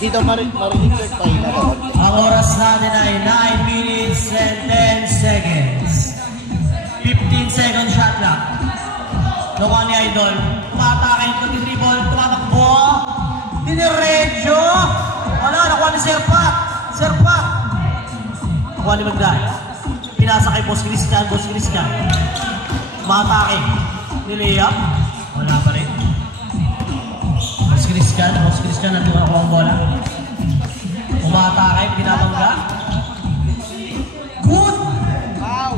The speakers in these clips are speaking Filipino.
Dito marinig tayo na daw. Ang oras natin ay 9 minutes and 10 seconds. 15 second shot clock. Nakuha ni Idol. Tumatake, nag-dribble, tumatakbo. Diniretso. Wala, nakuha ni Serpat. Serpat. Nakuha ni Magday. Pinasa kay Boss Christian, Boss Christian. Tumatake. Niliyap. Wala pa rin. Boss Christian natin nakuha ang bola. Tumatake, pinabangga. Good! Wow!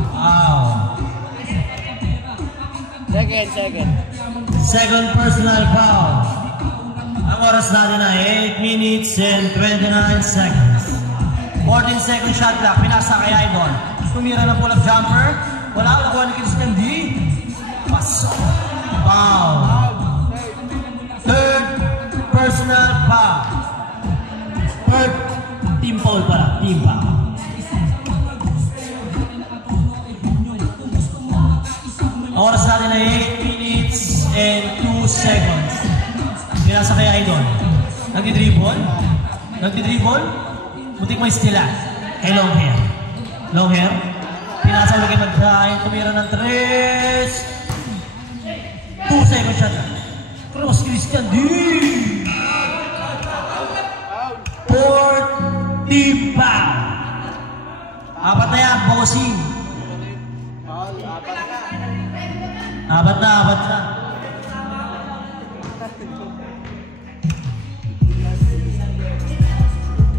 Second personal foul. Ang oras natin ay 8 minutes and 29 seconds. 14 second shot clock. Pinasa kay Idol. Tumira ng pull-up jumper. Wala. Nakuha ni Christian D. Pasok. Foul. Third personal foul. Third team foul pala. Team foul. Ang oras natin ay 8 minutes and 2 seconds. Pinasa kay Idol. Nagdi-dribble. Butik mo istila. Kay long hair. Long hair. Pinasa ulit kay Magday. Tumira ng 3. 2 second shot. Cross Christian D. Fourth team foul. Apat na yan. Bossing. Apat na.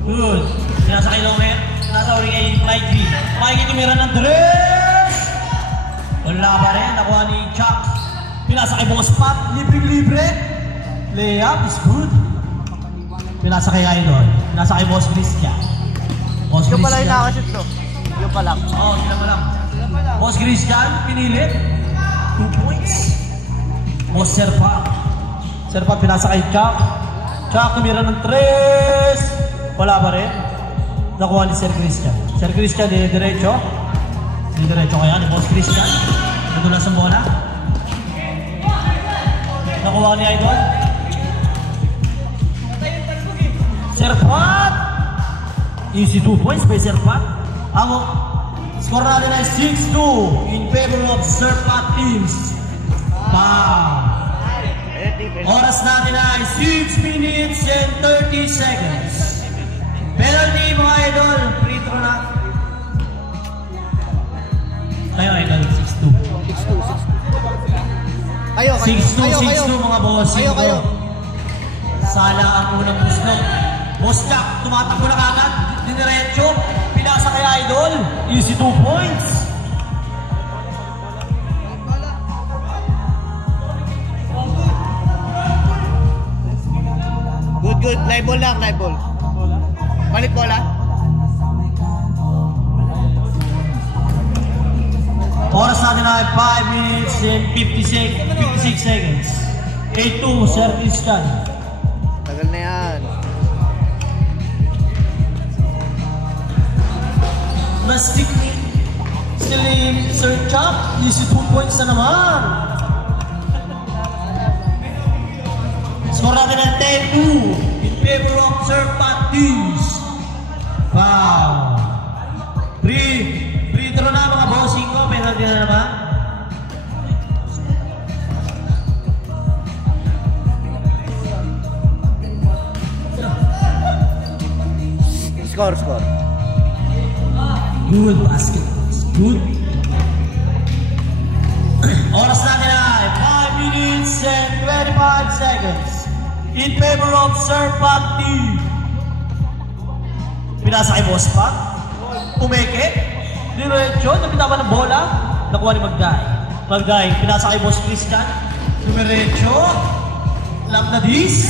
Good. Sinasa kay Lomer. Sinasa ulit kay Mike G. Mike tumira ng 3. Wala pa rin. Nakuha ni Chuck. Pinasa kay Boss Pat. Libre. Layup is good. Pinasa kay Idol. Pinasa kay Boss Christian. Yung pala yung nakashoot to. Yung pala. Oo, sila pa lang. Boss Christian, pinilit. 2 points. Boss Serpat. Serpat pinasa kay Chuck. Chuck tumira ng 3. Wala pa rin. Nakuha ni Sir Christian. Sir Christian, diretso. Diretso kaya ni Boss Christian. Nadulas ang bola. Nakuha ni Idol. Serpat. Easy 2 points by Serpat. Ang score natin ay 6-2 in favor of Serpat teams. Oras natin ay 6 minutes and 30 seconds. Penalty mga Idol. Free throw na. Kayo Idol, 6-2. 6-2 mga boss. Kayo. Sala ang unang busnog. Boss Jack, tumatakbo na kagad. Diniretso. Pinasa kay Idol. Easy 2 points. Good. Live ball lang. Balik bola. Oras natin ay 5 minutes and 56 seconds. 8-2, Sir Christian. Tagal na yan. Still Sir Chuck, easy 2 points na naman. Score natin ang 10-2 in favor of Sir Patis. Wow. Free throw na mga bossing ko. Penalty na naman. Score. Good basket. Good. Oras natin ay 5 minutes and 25 seconds in favor of Sir Pati. Pinasa kay Boss Pat. Umeke. Diretso. Napitapan ng bola. Nakuha ni Magday. Pinasa kay Boss Christian. Diretso. Lang na dis.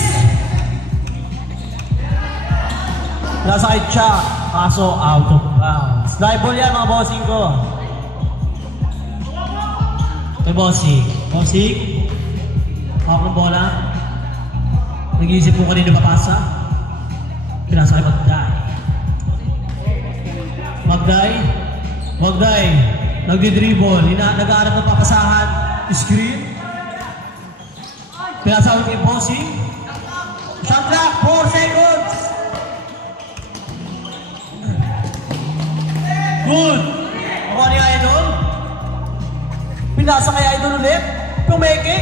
Pinasa kay Chuck. Kaso out of bounds. Live ball yan mga bossing ko. Kay Bossing. Hawak ng bola. Nag-iisip po kanina papasa. Pinasa kay Magday. Nagdi-dribble. Nag-aarap ng papasahan. Screen. Pinasa kay Bossing. Shot clock, 4 seconds. Good. Nakuha ni Idol. Pinasa kay Idol ulit. Pumeke.